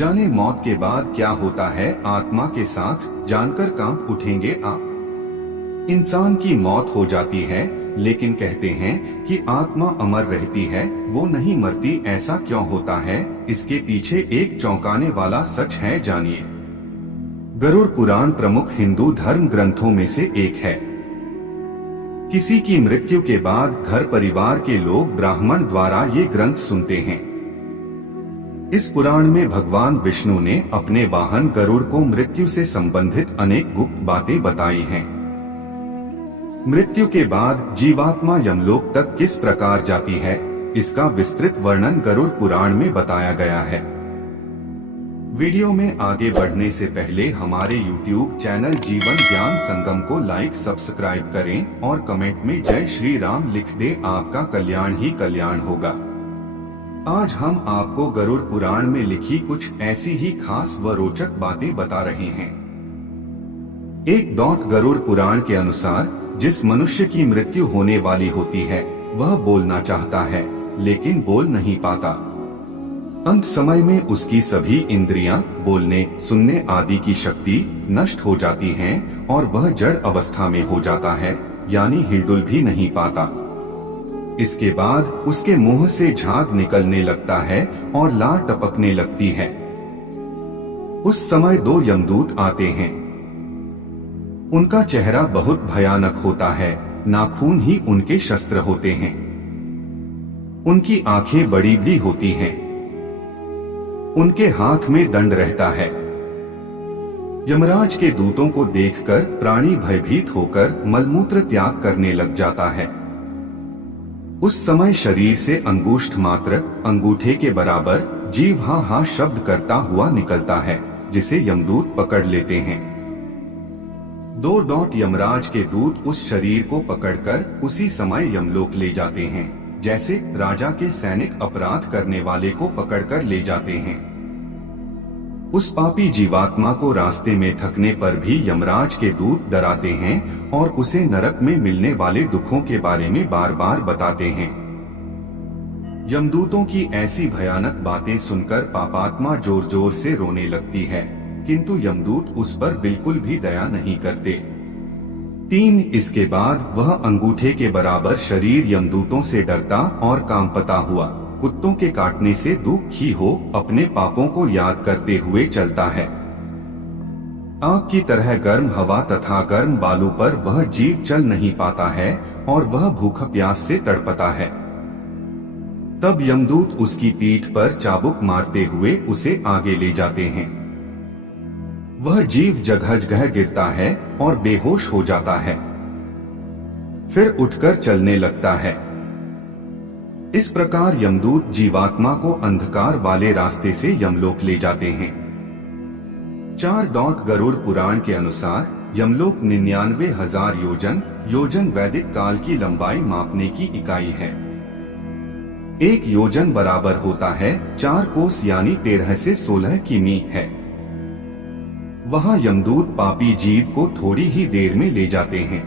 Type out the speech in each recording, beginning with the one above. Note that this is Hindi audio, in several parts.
जाने मौत के बाद क्या होता है आत्मा के साथ, जानकर कांप उठेंगे आप। इंसान की मौत हो जाती है, लेकिन कहते हैं कि आत्मा अमर रहती है, वो नहीं मरती। ऐसा क्यों होता है? इसके पीछे एक चौंकाने वाला सच है, जानिए। गरुड़ पुराण प्रमुख हिंदू धर्म ग्रंथों में से एक है। किसी की मृत्यु के बाद घर परिवार के लोग ब्राह्मण द्वारा ये ग्रंथ सुनते हैं। इस पुराण में भगवान विष्णु ने अपने वाहन गरुड़ को मृत्यु से संबंधित अनेक गुप्त बातें बताई हैं। मृत्यु के बाद जीवात्मा यमलोक तक किस प्रकार जाती है, इसका विस्तृत वर्णन गरुड़ पुराण में बताया गया है। वीडियो में आगे बढ़ने से पहले हमारे YouTube चैनल जीवन ज्ञान संगम को लाइक सब्सक्राइब करें और कमेंट में जय श्री राम लिख दे, आपका कल्याण ही कल्याण होगा। आज हम आपको गरुड़ पुराण में लिखी कुछ ऐसी ही खास व रोचक बातें बता रहे हैं। गरुड़ पुराण के अनुसार जिस मनुष्य की मृत्यु होने वाली होती है वह बोलना चाहता है, लेकिन बोल नहीं पाता। अंत समय में उसकी सभी इंद्रियां, बोलने, सुनने आदि की शक्ति नष्ट हो जाती हैं और वह जड़ अवस्था में हो जाता है, यानी हिलडुल भी नहीं पाता। इसके बाद उसके मुंह से झाग निकलने लगता है और लार टपकने लगती है। उस समय 2 यमदूत आते हैं। उनका चेहरा बहुत भयानक होता है, नाखून ही उनके शस्त्र होते हैं। उनकी आंखें बड़ी बड़ी होती हैं। उनके हाथ में दंड रहता है। यमराज के दूतों को देखकर प्राणी भयभीत होकर मलमूत्र त्याग करने लग जाता है। उस समय शरीर से अंगुष्ठ मात्र, अंगूठे के बराबर जीव हा हा शब्द करता हुआ निकलता है, जिसे यमदूत पकड़ लेते हैं। 2 यमराज के दूत उस शरीर को पकड़कर उसी समय यमलोक ले जाते हैं, जैसे राजा के सैनिक अपराध करने वाले को पकड़कर ले जाते हैं। उस पापी जीवात्मा को रास्ते में थकने पर भी यमराज के दूत डराते हैं और उसे नरक में मिलने वाले दुखों के बारे में बार बार बताते हैं। यमदूतों की ऐसी भयानक बातें सुनकर पापात्मा जोर जोर से रोने लगती है, किंतु यमदूत उस पर बिल्कुल भी दया नहीं करते। इसके बाद वह अंगूठे के बराबर शरीर यमदूतों से डरता और कांपता हुआ, कुत्तों के काटने से दुखी हो, अपने पापों को याद करते हुए चलता है। आग की तरह गर्म हवा तथा गर्म बालू पर वह जीव चल नहीं पाता है और वह भूख प्यास से तड़पता है। तब यमदूत उसकी पीठ पर चाबुक मारते हुए उसे आगे ले जाते हैं। वह जीव जगह जगह गिरता है और बेहोश हो जाता है, फिर उठकर चलने लगता है। इस प्रकार यमदूत जीवात्मा को अंधकार वाले रास्ते से यमलोक ले जाते हैं। 4 गरुड़ पुराण के अनुसार यमलोक 99,000 योजन वैदिक काल की लंबाई मापने की इकाई है। 1 योजन बराबर होता है 4 कोस, यानी 13 से 16 किमी है। वहाँ यमदूत पापी जीव को थोड़ी ही देर में ले जाते हैं।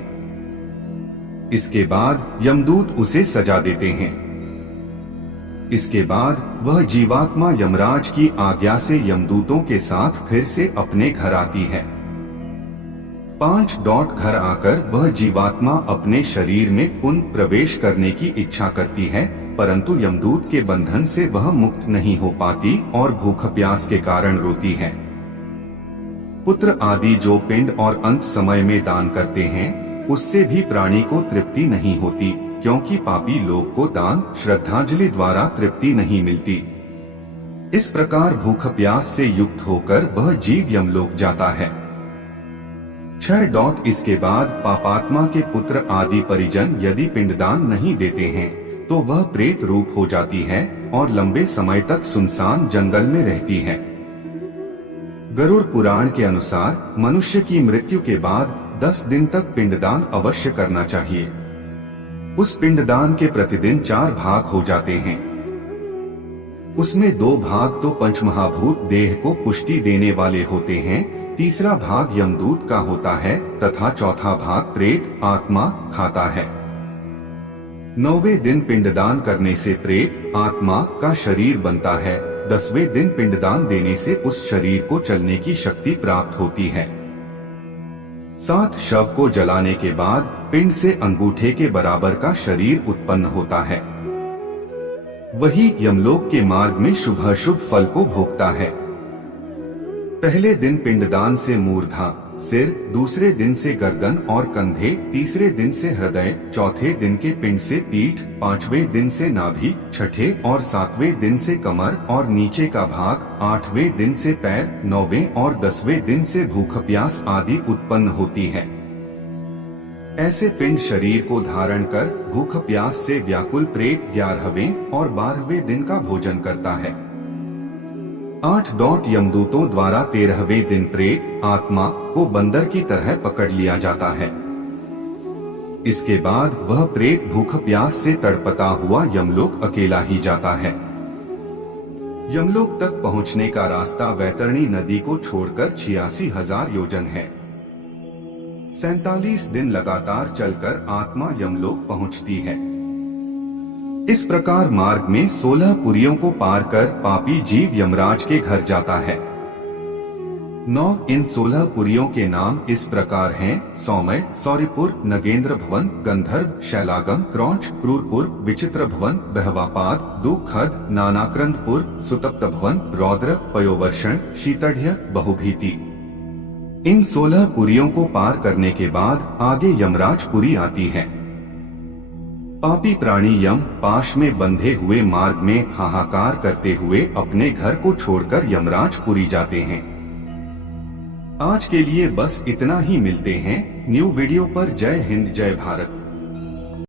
इसके बाद यमदूत उसे सजा देते हैं। इसके बाद वह जीवात्मा यमराज की आज्ञा से यमदूतों के साथ फिर से अपने घर आती है। 5 घर आकर वह जीवात्मा अपने शरीर में पुनः प्रवेश करने की इच्छा करती है, परंतु यमदूत के बंधन से वह मुक्त नहीं हो पाती और भूख प्यास के कारण रोती है। पुत्र आदि जो पिंड और अंत समय में दान करते हैं, उससे भी प्राणी को तृप्ति नहीं होती, क्योंकि पापी लोग को दान श्रद्धांजलि द्वारा तृप्ति नहीं मिलती। इस प्रकार भूख प्यास से युक्त होकर वह जीव यमलोक जाता है। 6 इसके बाद पापात्मा के पुत्र आदि परिजन यदि पिंडदान नहीं देते हैं तो वह प्रेत रूप हो जाती है और लंबे समय तक सुनसान जंगल में रहती है। गरुड़ पुराण के अनुसार मनुष्य की मृत्यु के बाद 10 दिन तक पिंडदान अवश्य करना चाहिए। उस पिंडदान के प्रतिदिन 4 भाग हो जाते हैं। उसमें 2 भाग तो पंचमहाभूत देह को पुष्टि देने वाले होते हैं, तीसरा भाग यमदूत का होता है तथा चौथा भाग प्रेत आत्मा खाता है। 9वें दिन पिंडदान करने से प्रेत आत्मा का शरीर बनता है 10वें दिन पिंडदान देने से उस शरीर को चलने की शक्ति प्राप्त होती है। 7 शव को जलाने के बाद पिंड से अंगूठे के बराबर का शरीर उत्पन्न होता है। वही यमलोक के मार्ग में शुभ फल को भोगता है। पहले दिन पिंडदान से मूर्धा, सिर, दूसरे दिन से गर्दन और कंधे, तीसरे दिन से हृदय, चौथे दिन के पिंड से पीठ, 5वें दिन से नाभि, छठे और 7वें दिन से कमर और नीचे का भाग, 8वें दिन से पैर, 9वें और 10वें दिन से भूख प्यास आदि उत्पन्न होती है। ऐसे पिंड शरीर को धारण कर भूख प्यास से व्याकुल प्रेत 11वें और 12वें दिन का भोजन करता है। 8 यमदूतों द्वारा 13वें दिन प्रेत आत्मा को बंदर की तरह पकड़ लिया जाता है। इसके बाद वह प्रेत भूख प्यास से तड़पता हुआ यमलोक अकेला ही जाता है। यमलोक तक पहुंचने का रास्ता वैतरणी नदी को छोड़कर 86,000 योजन है। 47 दिन लगातार चलकर आत्मा यमलोक पहुंचती है। इस प्रकार मार्ग में 16 पुरियों को पार कर पापी जीव यमराज के घर जाता है। 9 इन 16 पुरियों के नाम इस प्रकार हैं: सौम्य, सौरिपुर, नगेंद्र भवन, गंधर्व, शैलागम, क्रौंच, क्रूरपुर, विचित्र भवन, बहवापाद, दुखद, नानाक्रंदपुर, सुतप्त भवन, रौद्र, पयोवर्षण, शीतढ़, बहुभीति। इन 16 पुरियों को पार करने के बाद आगे यमराज पुरी आती है। पापी प्राणी यम पाश में बंधे हुए मार्ग में हाहाकार करते हुए अपने घर को छोड़कर यमराज पुरी जाते हैं। आज के लिए बस इतना ही। मिलते हैं न्यू वीडियो पर। जय हिंद, जय भारत।